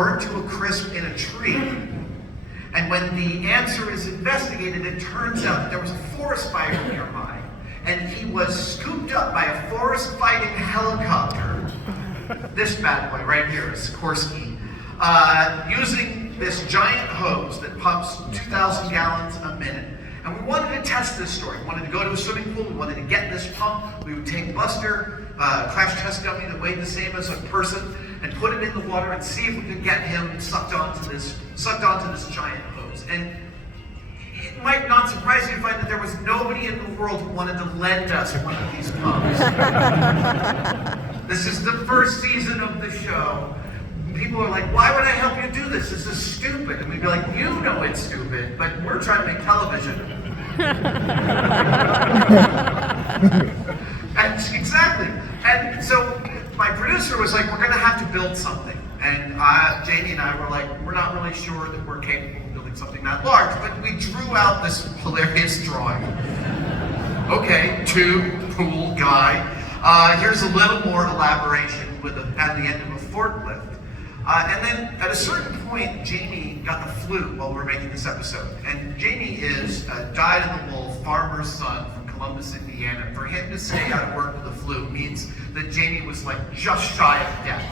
burnt to a crisp in a tree. And when the answer is investigated, it turns out that there was a forest fire nearby, and he was scooped up by a forest-fighting helicopter. This bad boy right here is Sikorsky, using this giant hose that pumps 2,000 gallons a minute. And we wanted to test this story. We wanted to go to a swimming pool. We wanted to get this pump. We would take Buster, crash test dummy that weighed the same as a person, and put him in the water and see if we could get him sucked onto this giant hose. And it might not surprise you to find that there was nobody in the world who wanted to lend us one of these pumps. This is the first season of the show. People are like, why would I help you do this? This is stupid. And we'd be like, you know it's stupid, but we're trying to make television. And exactly. And so my producer was like, we're going to have to build something. And Jamie and I were like, we're not really sure that we're capable of building something that large, but we drew out this hilarious drawing. Okay, tube, pool, guy. Here's a little more elaboration at the end of a forklift. And then at a certain point, Jamie got the flu while we were making this episode. And Jamie is a dyed-in-the-wool farmer's son from Columbus, Indiana. For him to stay out of work with the flu means that Jamie was like just shy of death.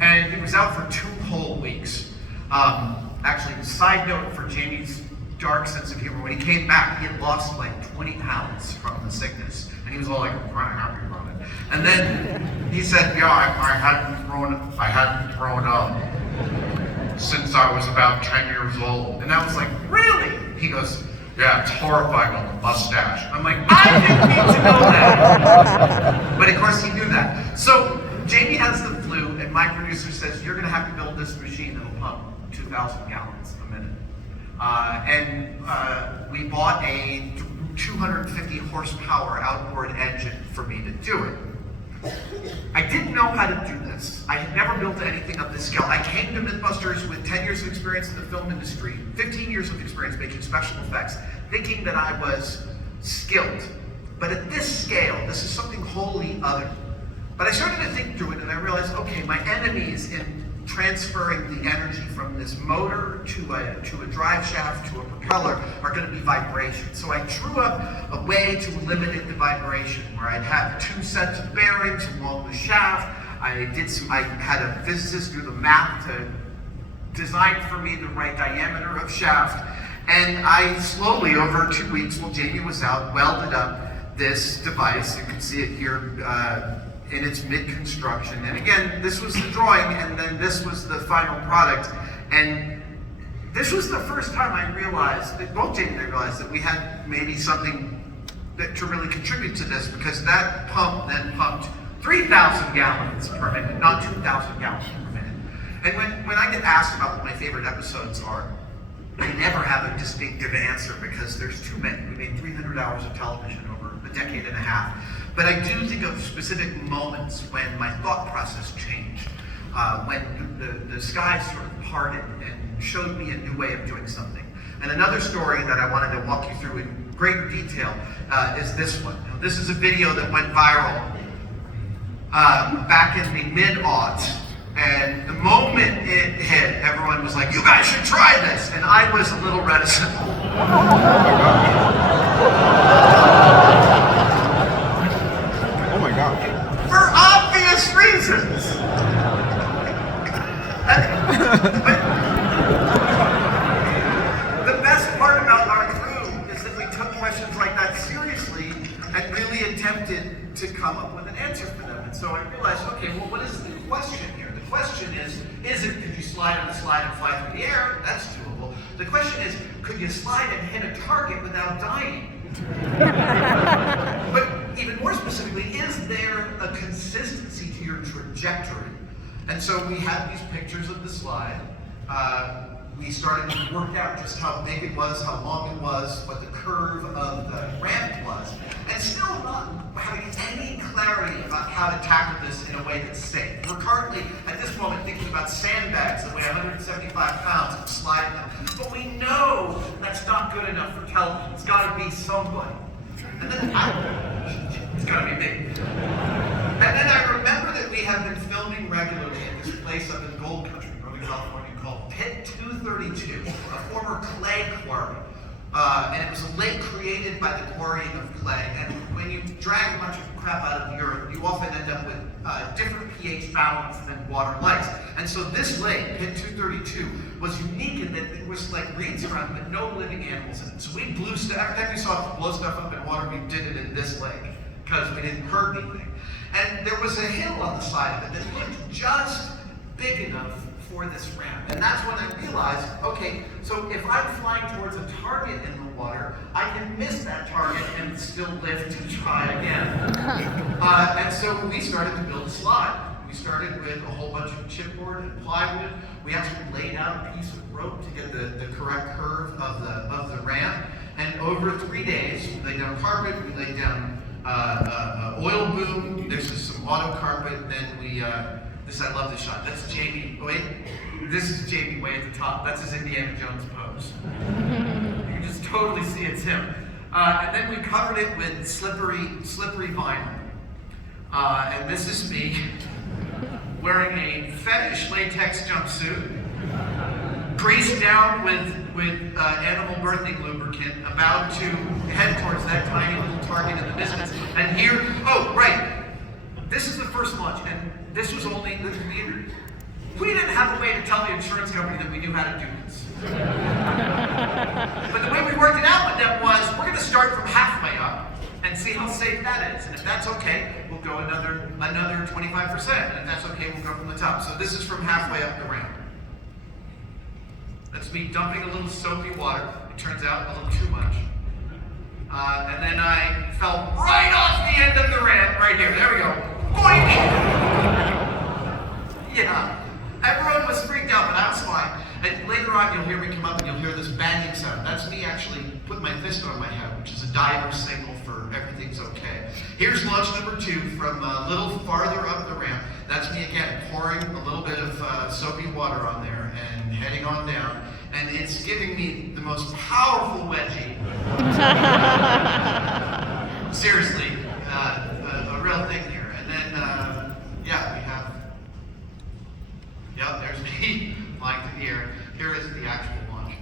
And he was out for 2 whole weeks. Actually, side note for Jamie's dark sense of humor, when he came back, he had lost like 20 pounds from the sickness. And he was all like, I'm kind of happy about it. And then he said, yeah, I hadn't thrown up since I was about 10 years old. And I was like, really? He goes, yeah, it's horrifying on the mustache. I'm like, I didn't need to know that. But of course he knew that. So Jamie has the flu, and my producer says, you're gonna have to build this machine that'll pump 2,000 gallons a minute. We bought a 250 horsepower outboard engine for me to do it. I didn't know how to do this. I had never built anything of this scale. I came to Mythbusters with 10 years of experience in the film industry, 15 years of experience making special effects, thinking that I was skilled. But at this scale, this is something wholly other. But I started to think through it, and I realized, okay, my enemies in transferring the energy from this motor to a drive shaft to a propeller are going to be vibration. So I drew up a way to eliminate the vibration, where I'd have 2 sets of bearings along the shaft. I had a physicist do the math to design for me the right diameter of shaft. And I slowly, over 2 weeks, while Jamie was out, welded up this device. You can see it here in its mid-construction. And again, this was the drawing, and then this was the final product. And this was the first time I realized, that both Jamie and I realized, that we had maybe something to really contribute to this, because that pump then pumped 3,000 gallons per minute, not 2,000 gallons per minute. And when I get asked about what my favorite episodes are, I never have a distinctive answer, because there's too many. We made 300 hours of television over a decade and a half. But I do think of specific moments when my thought process changed, when the sky sort of parted and showed me a new way of doing something. And another story that I wanted to walk you through in greater detail is this one. Now, this is a video that went viral back in the mid-aughts. And the moment it hit, everyone was like, you guys should try this. And I was a little reticent. Oh my God. For obvious reasons. But the best part about our crew is that we took questions like that seriously and really attempted to come up with an answer for them. And so I realized, okay, well, what is the question here? The question is could you slide on a slide and fly through the air? That's doable. The question is, could you slide and hit a target without dying? But even more specifically, is there a consistency to your trajectory? And so we had these pictures of the slide. We started to work out just how big it was, how long it was, what the curve of the ramp was, and still not having any clarity about how to tackle this in a way that's safe. We're currently, at this moment, thinking about sandbags that weigh 175 pounds and sliding them. But we know that's not good enough for television. It's got to be somebody. And then it's got to be me. And then I remember that we have been filming regularly at this place up in Gold Country, California called Pit 232, a former clay quarry. And it was a lake created by the quarry of clay. And when you drag a bunch of crap out of Europe, you often end up with different pH balance than water likes. And so this lake, Pit 232, was unique in that it was like reeds around, but no living animals in it. So we blew stuff, every time we saw it blow stuff up in water, we did it in this lake because we didn't hurt anything. And there was a hill on the side of it that looked just big enough for this ramp. And that's when I realized, okay, so if I'm flying towards a target in the water, I can miss that target and still live to try again. And so we started to build a slide. We started with a whole bunch of chipboard and plywood. We actually laid out a piece of rope to get the correct curve of the ramp. And over 3 days, we laid down carpet, we laid down oil boom, this is some auto carpet, then we, I love this shot. That's Jamie, wait, this is Jamie way at the top. That's his Indiana Jones pose. You can just totally see it's him. And then we covered it with slippery vinyl. And this is me wearing a fetish latex jumpsuit, greased down with animal birthing lubricant, about to head towards that tiny little target in the distance. And here, oh, right, this is the first launch, and this was only, we didn't have a way to tell the insurance company that we knew how to do this. But the way we worked it out with them was, we're gonna start from halfway up and see how safe that is. And if that's okay, we'll go another 25%. And if that's okay, we'll go from the top. So this is from halfway up the ramp. That's me dumping a little soapy water. It turns out a little too much. And then I fell right off the end of the ramp, right here. There we go. Boing! Yeah. Everyone was freaked out, but I was fine. And later on, you'll hear me come up and you'll hear this banging sound. That's me actually putting my fist on my head, which is a diver's signal for everything's okay. Here's launch number 2 from a little farther up the ramp. That's me again, pouring a little bit of soapy water on there and heading on down. And it's giving me the most powerful wedgie. Seriously, a real thing here. And then, yeah, we have, yep, there's me flying through the air. Here is the actual launch.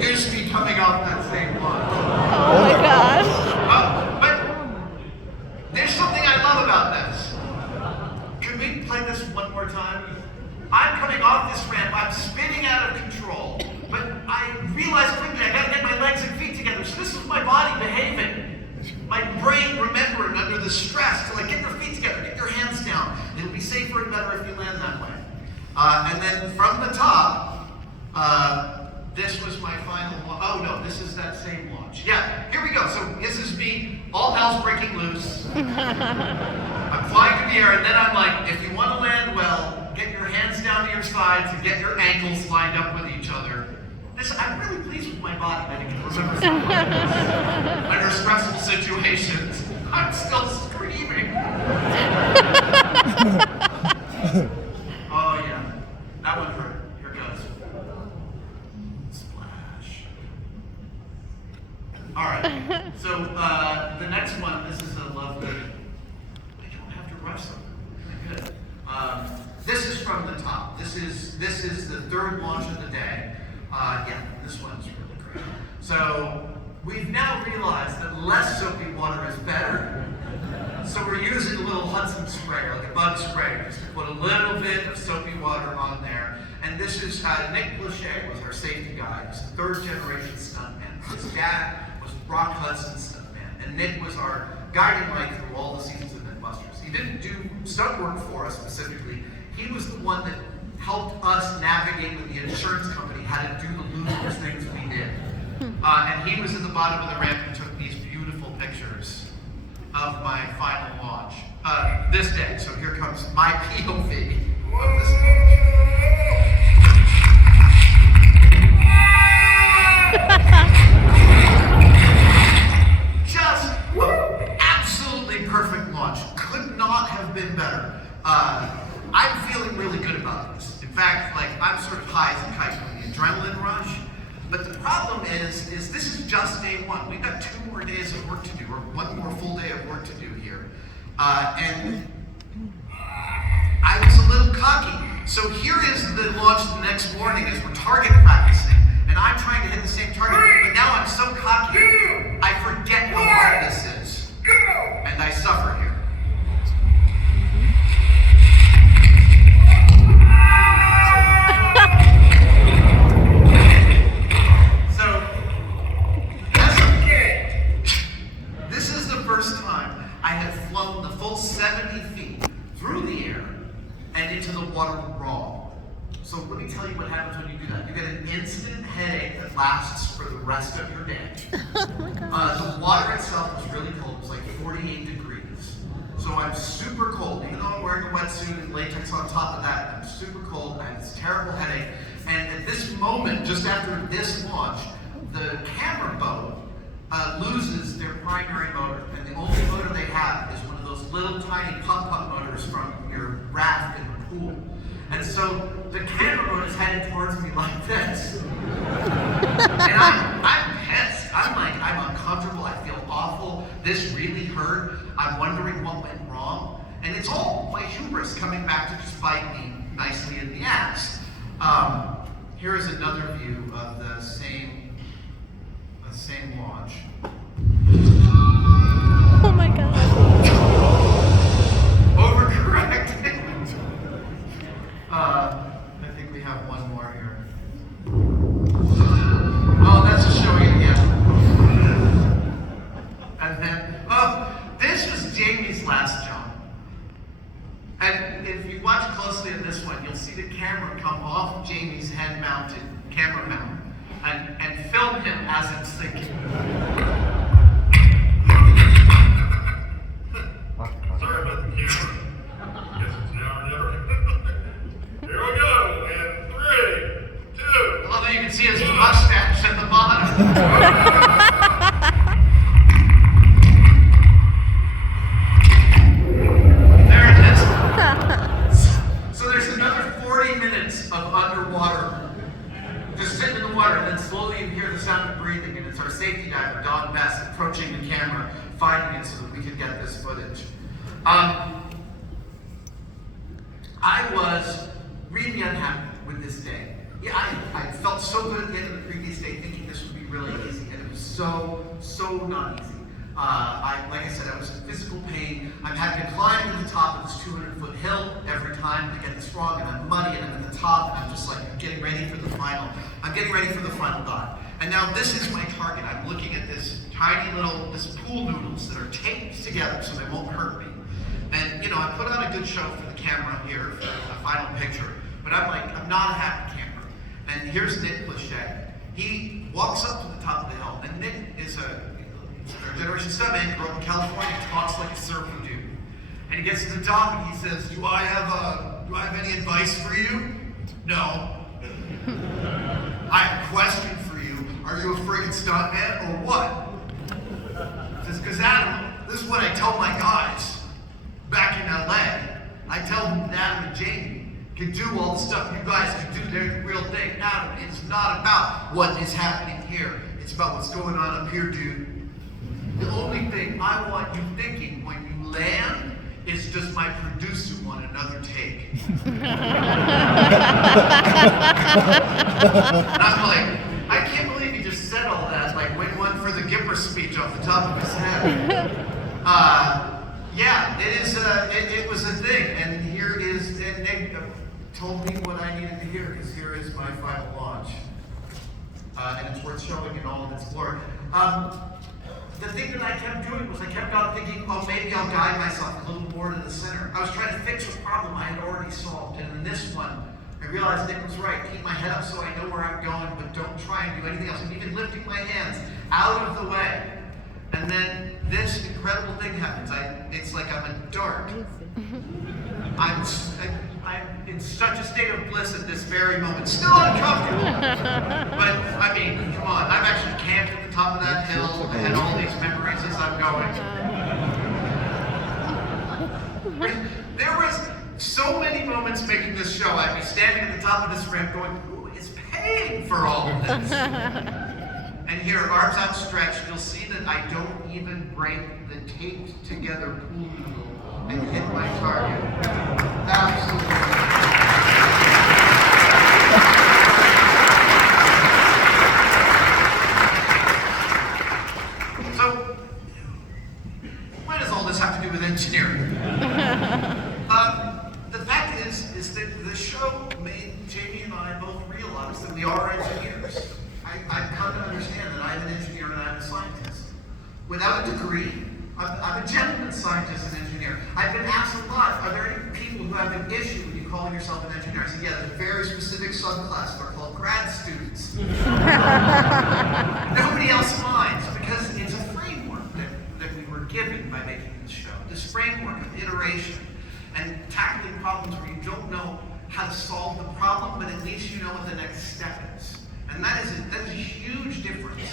Here's me coming off that same launch. Oh my gosh. But there's something I love about this. Can we play this one more time? I'm coming off this ramp, I'm spinning out of control, but I realized quickly I gotta get my legs and feet together. So this is my body behaving. My brain remembering under the stress to like get your feet together, get your hands down. It'll be safer and better if you land that way. And then from the top, this was my final launch. Oh no, this is that same launch. Yeah, here we go. So this is me, all hell's breaking loose. I'm flying through the air, and then I'm like, if you want to land well, get your hands down to your sides and get your ankles lined up with each other. I'm really pleased with my body. I can remember something like this. Under stressful situations, I'm still screaming. Oh yeah, that one hurt. Here goes. Splash. All right. So the next one. This is a lovely. I don't have to rush them. Good. This is from the top. This is the third launch of the day. Yeah, this one's really great. So we've now realized that less soapy water is better. So we're using a little Hudson sprayer, like a bug sprayer, just to put a little bit of soapy water on there. And this is Nick Blanchet was our safety guy. He was the 3rd generation stuntman. His dad was Rock Hudson's stuntman, and Nick was our guiding light through all the seasons of Mythbusters. He didn't do stunt work for us specifically. He was the one that helped us navigate with the insurance company how to do the ludicrous things we did. And he was at the bottom of the ramp and took these beautiful pictures of my final launch this day. So here comes my POV of this launch. Just absolutely perfect launch. Could not have been better. I'm feeling really I'm sort of high as a kite from the adrenaline rush. But the problem is this is just day one. We've got 2 more days of work to do, or 1 more full day of work to do here. And I was a little cocky. So here is the launch the next morning as we're target practicing. And I'm trying to hit the same target, but now I'm so cocky, I forget how hard this is. And I suffer here. So, this is the first time I have flown the full 70 feet through the air and into the water raw. So let me tell you what happens when you do that. You get an instant headache that lasts for the rest of your day. The water itself was really cold. It was like 48 degrees. So I'm super cold. Even though I'm wearing a wetsuit and latex on top of that, I'm super cold. I have this terrible headache. And at this moment, just after this launch, the camera boat loses their primary motor. And the only motor they have is one of those little tiny pump-up motors from your raft in the pool. And so the camera boat is headed towards me like this. And I'm pissed. I'm uncomfortable. I feel awful. This really hurt. I'm wondering what went wrong. And it's all my hubris coming back to just bite me nicely in the ass. Here is another view of the same launch. Oh my god. Overcorrecting. I think we have one more here. Oh, that's just showing it again. And then, this was Jamie's last jump. And if you watch closely in this one, you'll see the camera come off Jamie's head-mounted camera mount and film him as it's sinking. Sorry about the camera. Guess it's now or never. Here we go, and 3, 2. I love that you can see his mustache at the bottom. There it is. So there's another 40 minutes of underwater, just sitting in the water, and then slowly you hear the sound of breathing, and it's our safety diver, Don Best, approaching the camera, finding it so that we could get this footage. I was really unhappy with this day. Yeah, I felt so good at the end of the previous day thinking this would be really easy, and it was so not easy. Like I said, I was in physical pain. I'm having to climb to the top of this 200-foot hill every time. I get this wrong, and I'm muddy, and I'm at the top, and I'm just like, I'm getting ready for the final. I'm getting ready for the final dive. And now this is my target. I'm looking at this tiny little, this pool noodles that are taped together so they won't hurt me. And, you know, I put on a good show for the camera here for the final picture, but I'm not a happy camper. And here's Nick Lachey. He walks up to the top of the hill, and Nick is a Generation 7, grew up in California, talks like a surfer dude. And he gets to the top and he says, do I have any advice for you? No. I have a question for you. Are you a friggin' stuntman or what? He says, because Adam, this is what I tell my guys back in LA. I tell them that Adam and Jamie can do all the stuff you guys can do. They're the real thing. Adam, it's not about what is happening here. It's about what's going on up here, dude. The only thing I want you thinking when you land is, does my producer want another take? And I'm like, I can't believe he just said all that, like win one for the Gipper speech off the top of his head. Yeah, it was a thing, and here is, and Nick told me what I needed to hear, because here is my final launch. And it's worth showing in all of its glory. The thing that I kept doing was I kept on thinking, oh, maybe I'll guide myself a little more to the center. I was trying to fix a problem I had already solved, and in this one, I realized Nick was right. Keep my head up so I know where I'm going, but don't try and do anything else. I'm even lifting my hands out of the way. And then this incredible thing happens. It's like I'm a dart. I'm in such a state of bliss at this very moment. Still uncomfortable. But, I mean, come on. I've actually camped at the top of that hill. I had all these memories as I'm going. so many moments making this show, I'd be standing at the top of this ramp going, who is paying for all of this? And here, arms outstretched, you'll see that I don't even break the taped together pool noodle and hit my target. Absolutely. So, what does all this have to do with engineering? The fact is that the show made Jamie and I both realize that we are engineers. I've come to understand that I'm an engineer and I'm a scientist. Without a degree, I'm a gentleman scientist and engineer. I've been asked a lot, are there any people who have an issue with you calling yourself an engineer? I said, yeah, there's a very specific subclass. They're called grad students. Nobody else minds, because it's a framework that we were given by making this show. This framework of iteration and tackling problems where you don't know how to solve the problem, but at least you know what the next step is. And that is a huge difference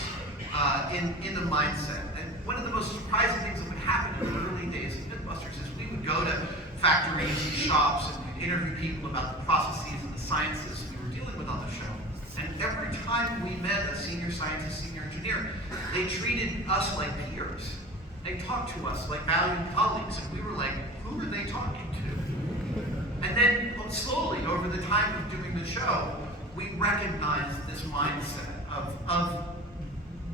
in the mindset. And one of the most surprising things that would happen in the early days of Mythbusters is we would go to factories and shops and interview people about the processes and the sciences we were dealing with on the show. And every time we met a senior scientist, senior engineer, they treated us like peers. They talked to us like valued colleagues, and we were like, who are they talking to? And then slowly, over the time of doing the show, we recognized this mindset of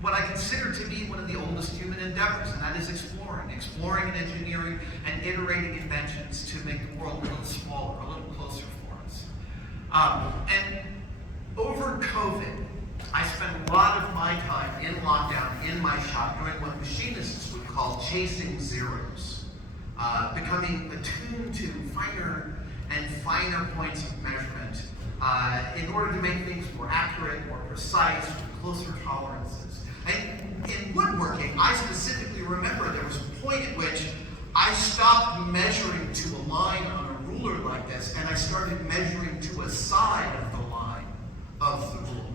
what I consider to be one of the oldest human endeavors, and that is exploring and engineering and iterating inventions to make the world a little smaller, a little closer for us. And over COVID, I spent a lot of my time in lockdown in my shop doing what machinists would call chasing zeros, becoming attuned to finer and finer points of measurement in order to make things more accurate, more precise, with closer tolerances. And in woodworking, I specifically remember there was a point at which I stopped measuring to a line on a ruler like this, and I started measuring to a side of the line of the ruler.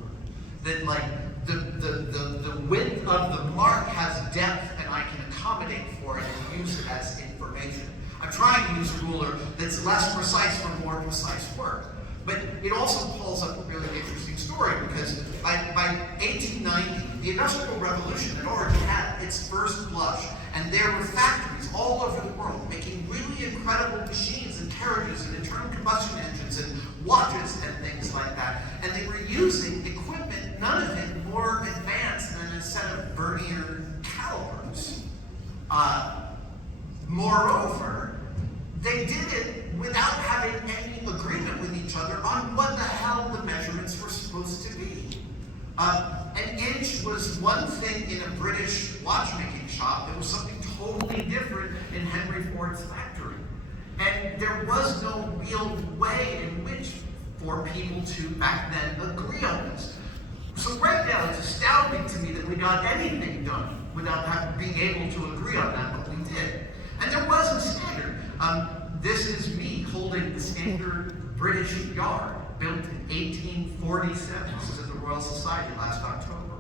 That like the width of the mark has depth, and I can accommodate for it and use it as information. I'm trying to use a ruler that's less precise for more precise work. But it also calls up a really interesting story, because by 1890, the Industrial Revolution had already had its first blush, and there were factories all over the world making really incredible machines and carriages and internal combustion engines and watches and things like that. And they were using equipment, none of it more advanced than a set of vernier calipers. Moreover, they did it without having any agreement with each other on what the hell the measurements were supposed to be. An inch was one thing in a British watchmaking shop. It was something totally different in Henry Ford's factory. And there was no real way in which for people to, back then, agree on this. So right now, it's astounding to me that we got anything done without being able to agree on that, but we did. And there was a standard. This is me holding the standard British yard, built in 1847. This was at the Royal Society last October.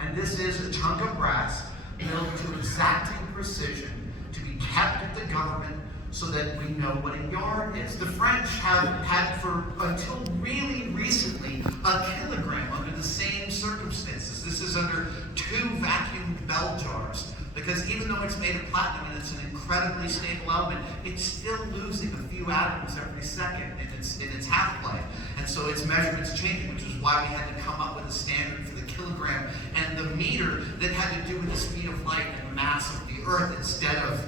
And this is a chunk of brass built to exacting precision to be kept at the government so that we know what a yard is. The French have had for, until really recently, a kilogram under the same circumstances. This is under 2 vacuumed bell jars. Because even though it's made of platinum and it's an incredibly stable element, it's still losing a few atoms every second in its half-life. And so its measurement's changing, which is why we had to come up with a standard for the kilogram and the meter that had to do with the speed of light and the mass of the Earth, instead of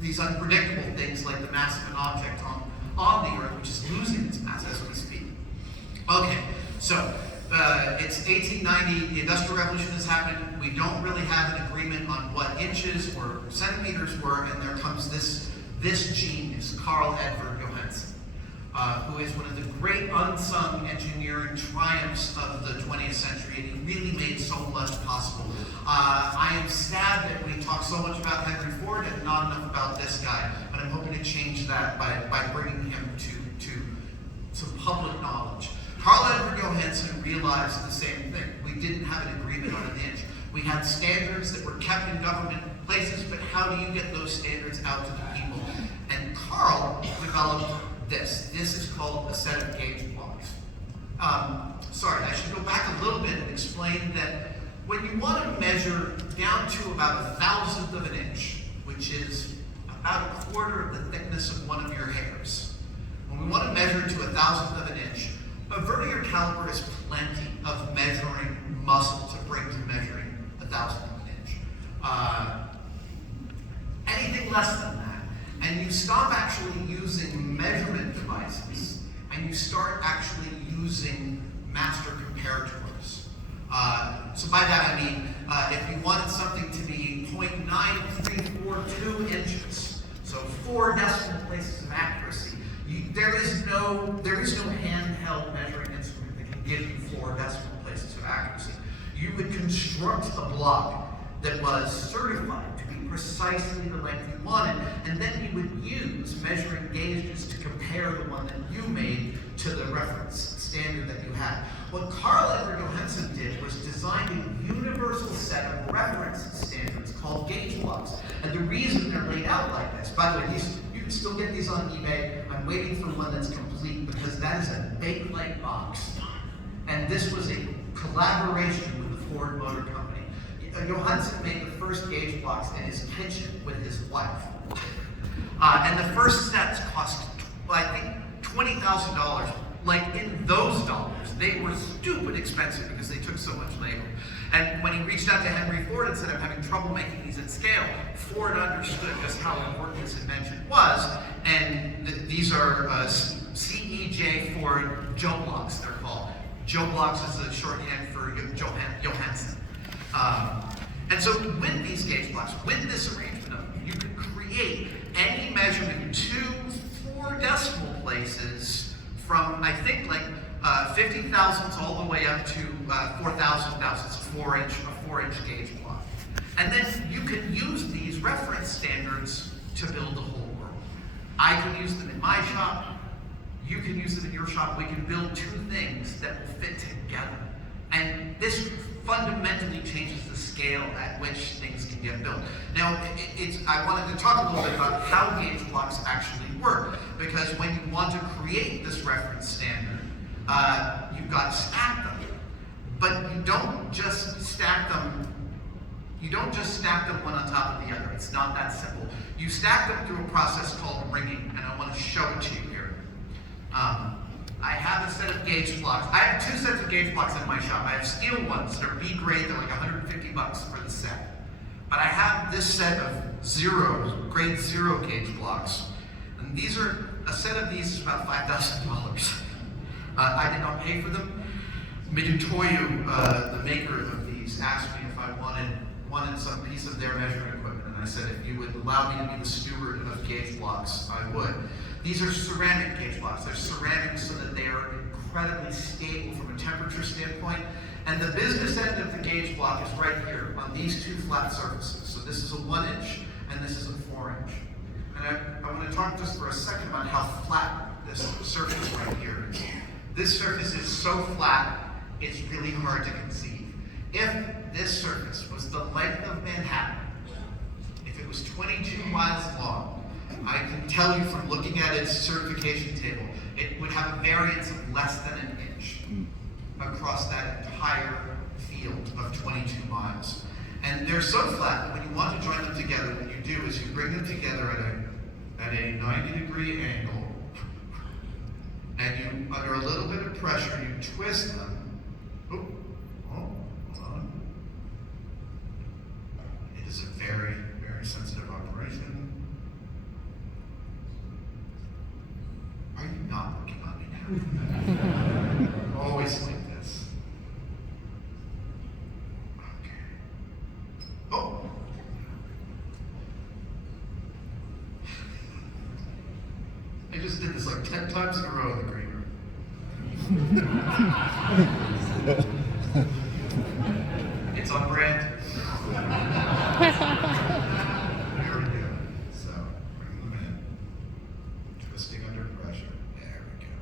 these unpredictable things like the mass of an object on the Earth, which is losing its mass as we speak. Okay, so it's 1890, the Industrial Revolution has happened. We don't really have an agreement on what inches or centimeters were, and there comes this genius, Carl Edward Johansen, who is one of the great unsung engineering triumphs of the 20th century, and he really made so much possible. I am sad that we talk so much about Henry Ford and not enough about this guy, but I'm hoping to change that by bringing him to public knowledge. Carl Edward Johansen realized the same thing. We didn't have an agreement on an inch. We had standards that were kept in government places, but how do you get those standards out to the people? And Carl developed this. This is called a set of gauge blocks. Sorry, I should go back a little bit and explain that when you want to measure down to about 1/1000th of an inch, which is about 1/4 of the thickness of one of your hairs, when we want to measure to 1/1000th of an inch, a vernier caliper is plenty of measuring muscle to bring to measuring 1/1000th of an inch. Anything less than that, and you stop actually using measurement devices, and you start actually using master comparators. So by that I mean, if you wanted something to be 0.9342 inches, so 4 decimal places of accuracy, there is no handheld measuring instrument that can give you 4 decimal places of accuracy. You would construct a block that was certified to be precisely the length you wanted, and then you would use measuring gauges to compare the one that you made to the reference standard that you had. What Carl Edward Johansson did was design a universal set of reference standards called gauge blocks. And the reason they're laid out like this, by the way, you can still get these on eBay. I'm waiting for one that's complete because that is a Bakelite box. And this was a collaboration with the Ford Motor Company. Johansson made the first gauge blocks in his kitchen with his wife. And the first sets cost, I think, $20,000. Like, in those dollars, they were stupid expensive because they took so much labor. And when he reached out to Henry Ford and said, I'm having trouble making these at scale, Ford understood just how important this invention was. And these are CEJ Ford Joe blocks, they're called. Joe blocks is a shorthand for Johansson. And so with these gauge blocks, with this arrangement of them, you can create any measurement to 4 decimal places from, I think, like 50 thousandths all the way up to 4,000 thousandths, a 4-inch gauge block. And then you can use these reference standards to build the whole world. I can use them in my shop. You can use them in your shop. We can build 2 things that will fit together. And this fundamentally changes the scale at which things can get built. Now, I wanted to talk a little bit about how gauge blocks actually work, because when you want to create this reference standard, you've got to stack them. But you don't just stack them. You don't just stack them one on top of the other. It's not that simple. You stack them through a process called ringing, and I want to show it to you here. I have a set of gauge blocks. I have 2 sets of gauge blocks in my shop. I have steel ones that are B grade. They're like $150 for the set. But I have this set of grade 0 gauge blocks. And these are, a set of these is about $5,000. I did not pay for them. Mitutoyo, the maker of these, asked me if I wanted some piece of their measuring equipment. And I said, if you would allow me to be the steward of gauge blocks, I would. These are ceramic gauge blocks. They're ceramic so that they are incredibly stable from a temperature standpoint. And the business end of the gauge block is right here on these 2 flat surfaces. So this is a 1-inch and this is a 4-inch. And I want to talk just for a second about how flat this surface right here is. This surface is so flat, it's really hard to conceive. If this surface was the length of Manhattan, if it was 22 miles long, I can tell you from looking at its certification table, it would have a variance of less than an inch across that entire field of 22 miles. And they're so flat that when you want to join them together, what you do is you bring them together at a 90-degree angle, and you, under a little bit of pressure, you twist them. Hold on. It is a very, very sensitive operation. Are you not looking at me now? Always like this. Okay. Oh! I just did this like 10 times in a row in the green room. It's on brand. Here we go. So, bring them in. Twisting under pressure. There we go.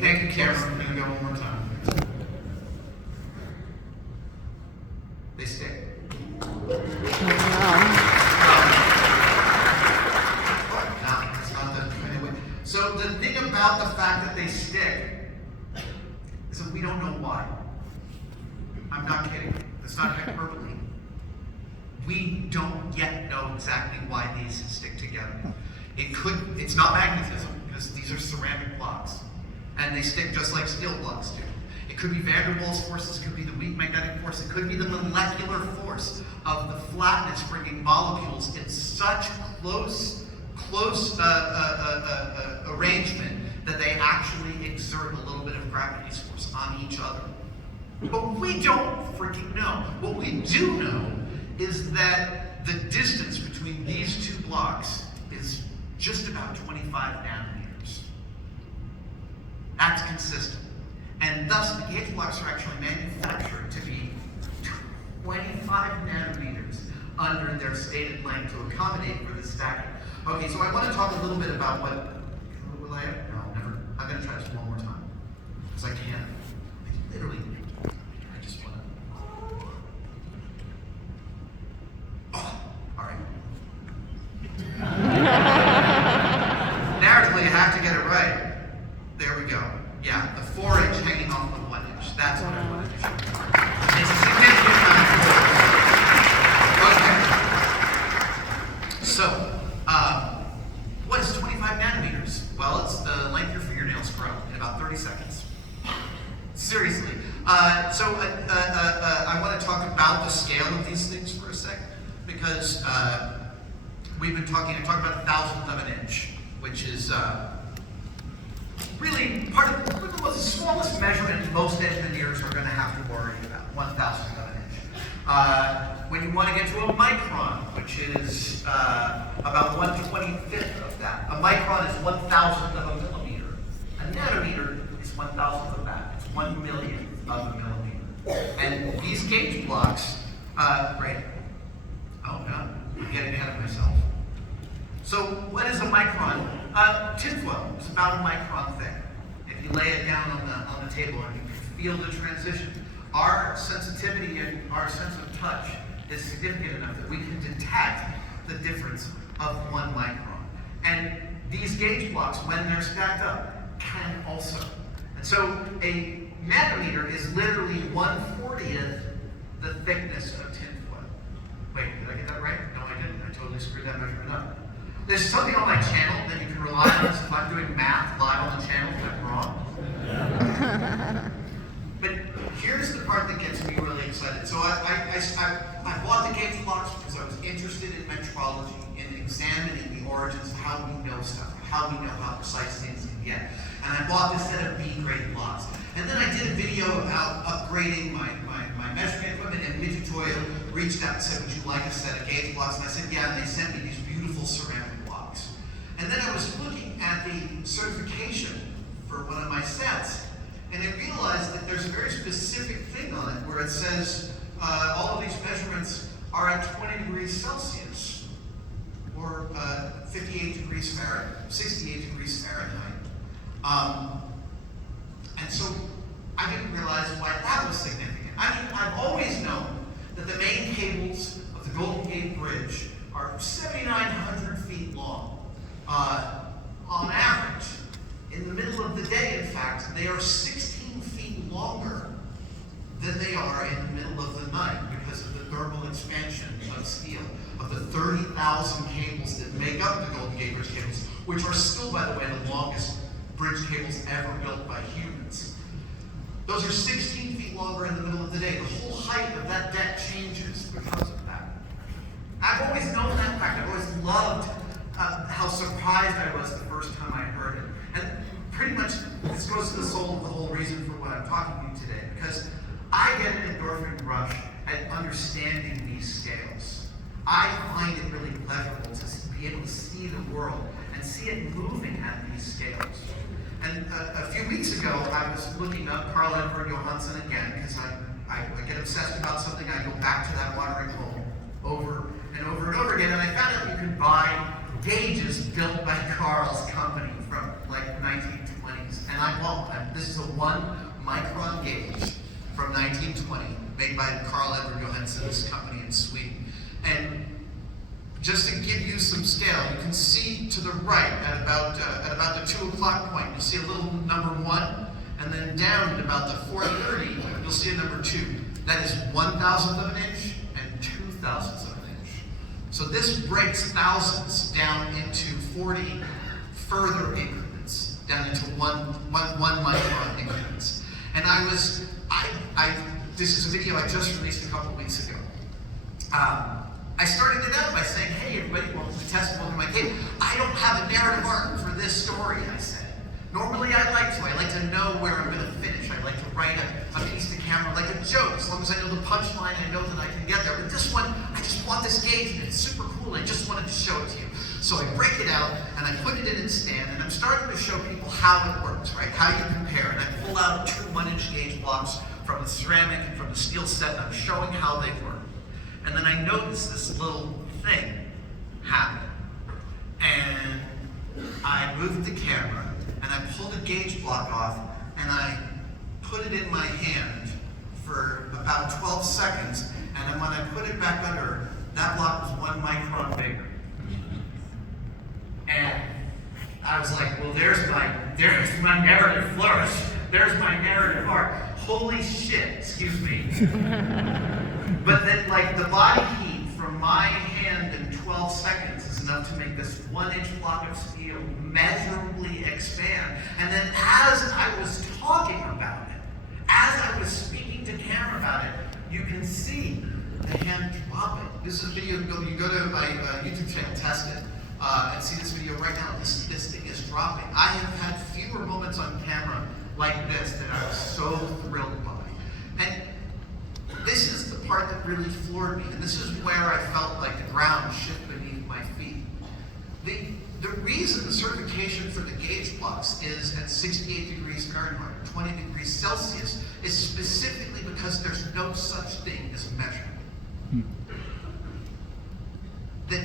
Thank you, camera. We're going to go one more time. They stay. Wow. So the thing about the fact that they stick is that we don't know why. I'm not kidding. That's not hyperbole. We don't yet know exactly why these stick together. It's not magnetism, because these are ceramic blocks. And they stick just like steel blocks do. It could be van der Waals forces, it could be the weak magnetic force, it could be the molecular force of the flatness bringing molecules in such close arrangement that they actually exert a little bit of gravity's force on each other. But we don't freaking know. What we do know is that the distance between these two blocks is just about 25 nanometers. That's consistent. And thus, the gauge blocks are actually manufactured to be 25 nanometers under their stated length to accommodate for the stacking. Okay, so I want to talk a little bit about will I? No, never. I'm going to try this one more time. Because I can. I literally, I just want to. Oh, all right. Narratively, I have to get it right. There we go. Yeah, the 4-inch hanging off the 1-inch. That's what I wanted to show you. It's a significant amount of force. Okay. So, what is 25 nanometers? Well, it's the length your fingernails grow in about 30 seconds. Seriously. I want to talk about the scale of these things for a sec, because we've been talking about a thousandth of an inch, which is really part of the smallest measurement most engineers are going to have to worry about, 1,000th of an inch. When you want to get to a micron, which is about 1/25th of that, a micron is 1,000th of a millimeter. A nanometer is 1,000th of that. It's 1/1,000,000th of a millimeter. And these gauge blocks, great. Oh no, I'm getting ahead of myself. So what is a micron? Tinfoil is about a micron thick. If you lay it down on the table and you can feel the transition, our sensitivity and our sense of touch is significant enough that we can detect the difference of 1 micron. And these gauge blocks, when they're stacked up, can also. And so a nanometer is literally 1/40th the thickness of tinfoil. Wait, did I get that right? No, I didn't. I totally screwed that measurement up. There's something on my channel that you can rely on if I'm doing math live on the channel if I'm wrong. But here's the part that gets me really excited. So I bought the gauge blocks because I was interested in metrology, in examining the origins of how we know stuff, how we know how precise things can get. And I bought this set of B-grade blocks. And then I did a video about upgrading my measurement equipment, and Midgetoya reached out and said, would you like a set of gauge blocks? And I said, yeah, and they sent me these beautiful ceramic blocks. And then I was looking at the certification for one of my sets, and I realized that there's a very specific thing on it where it says all of these measurements are at 20 degrees Celsius, or 58 degrees Fahrenheit, 68 degrees Fahrenheit. And so I didn't realize why that was significant. I mean, I've always known that the main cables of the Golden Gate Bridge are 7,900 feet long. On average, in the middle of the day, in fact, they are 16 feet longer than they are in the middle of the night because of the thermal expansion of steel, of the 30,000 cables that make up the Golden Gate Bridge cables, which are still, by the way, the longest bridge cables ever built by humans. Those are 16 feet longer in the middle of the day. The whole height of that deck changes because of that. I've always known that fact. I've always loved how surprised I was the first time I heard it. And pretty much this goes to the soul of the whole reason for what I'm talking to you today, because I get an endorphin rush at understanding these scales. I find it really pleasurable to be able to see the world and see it moving at these scales. And a few weeks ago, I was looking up Carl Edward Johansson again, because I get obsessed about something. I go back to that watering hole over and over and over again, and I found out you could buy gauges built by Carl's company from like 1920s. And I bought them. This is a 1 micron gauge from 1920, made by Carl Edward Johansson's company in Sweden. And just to give you some scale, you can see to the right at about the 2 o'clock point, you'll see a little number 1, and then down at about the 4:30, you'll see a number 2. That is 1,000th of an inch and 2,000ths of an inch. So this breaks thousands down into 40 further increments, down into one micron increments. And this is a video I just released a couple weeks ago. I started it out by saying, hey, everybody, welcome to Testimony to my Cave. I don't have a narrative arc for this story, I said. Normally I like to know where I'm going to finish. I like to write a piece to camera like a joke. As long as I know the punchline, I know that I can get there. But this one, I just want this gauge, and it's super cool. I just wanted to show it to you. So I break it out, and I put it in its stand, and I'm starting to show people how it works, right? How you compare. And I pull out 2 1-inch gauge blocks from the ceramic and from the steel set, and I'm showing how they work. And then I notice this little thing happen. And I moved the camera, and I pulled a gauge block off, and I put it in my hand for about 12 seconds, and then when I put it back under, that block was 1 micron bigger. And I was like, well, there's my narrative flourish. There's my narrative arc. Holy shit, excuse me. But then, like, the body heat from my hand in 12 seconds is enough to make this 1-inch block of steel measurably expand. And then as I was talking about it, as I was speaking to camera about it, you can see the hand drop it. This is a video, you go to my YouTube channel, test it, and see this video right now. This thing is dropping. I have had fewer moments on camera like this that I was so thrilled by. And this is the part that really floored me, and this is where I felt like the ground shift beneath my feet. The reason the certification for the gauge blocks is at 68 degrees Fahrenheit, 20 degrees Celsius, is specifically because there's no such thing as a measurement. That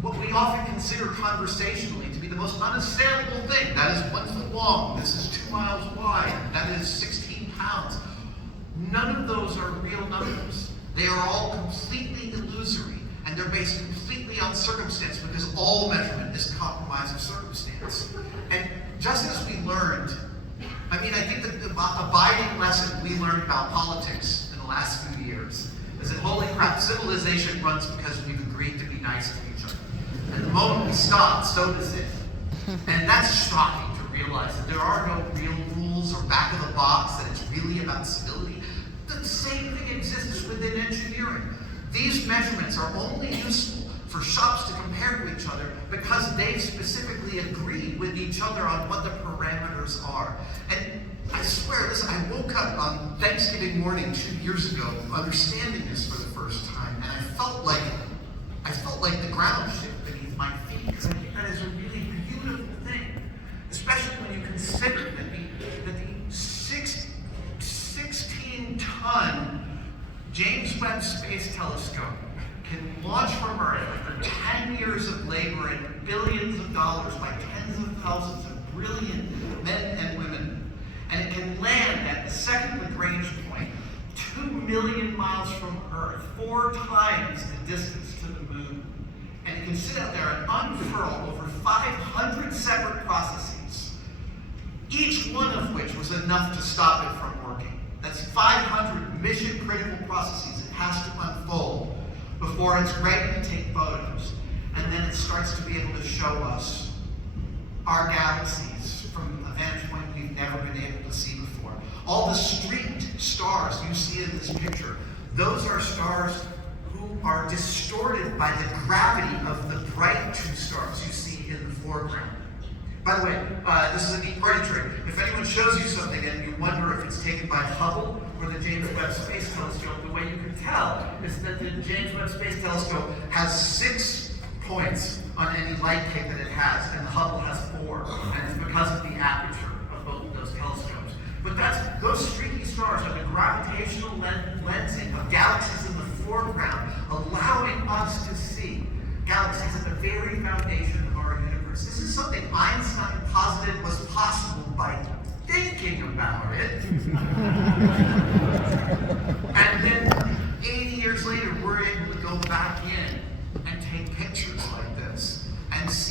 what we often consider conversationally to be the most unassailable thing, that is 1 foot long, this is 2 miles wide, that is 16 pounds. None of those are real numbers. They are all completely illusory, and they're based completely on circumstance, because all measurement is a compromise of circumstance. And just as we learned, I think that the abiding lesson we learned about politics in the last few years is that, holy crap, civilization runs because we've agreed to be nice to each other. And the moment we stop, so does it. And that's shocking to realize that there are no real rules or back of the box, that it's really about civility. The same thing exists within engineering. These measurements are only useful for shops to compare to each other because they specifically agree with each other on what the parameters are. And I swear, listen, I woke up on Thanksgiving morning 2 years ago understanding this for the first time, and I felt like the ground shift beneath my feet, because I think that is a really beautiful thing, especially when you consider that the 16-ton James Webb Space Telescope can launch from Earth after 10 years of labor and billions of dollars by tens of thousands of brilliant men and women, and it can land at the second Lagrange point 2 million miles from Earth, 4 times the distance to the moon. And it can sit out there and unfurl over 500 separate processes, each one of which was enough to stop it from working. That's 500 mission-critical processes it has to unfold before it's ready to take photos. And then it starts to be able to show us our galaxies from a vantage point we've never been able to see before. All the streaked stars you see in this picture, those are stars who are distorted by the gravity of the bright 2 stars you see in the foreground. By the way, this is a neat party trick. If anyone shows you something and you wonder if it's taken by Hubble or the James Webb Space Telescope, the way you can tell is that the James Webb Space Telescope has 6 points on any light kick that it has, and the Hubble has 4, and it's because of the aperture of both of those telescopes. But those streaky stars are the gravitational lensing of galaxies in the foreground, allowing us to see galaxies at the very foundation of our universe. This is something Einstein posited was possible by thinking about it. And then 80 years later, we're able to go back in and take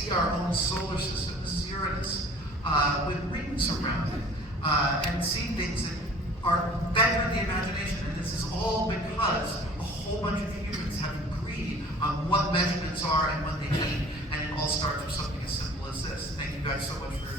see our own solar system, this is Uranus, with rings around it, and see things that are better the imagination. And this is all because a whole bunch of humans have agreed on what measurements are and what they mean, and it all starts with something as simple as this. Thank you guys so much for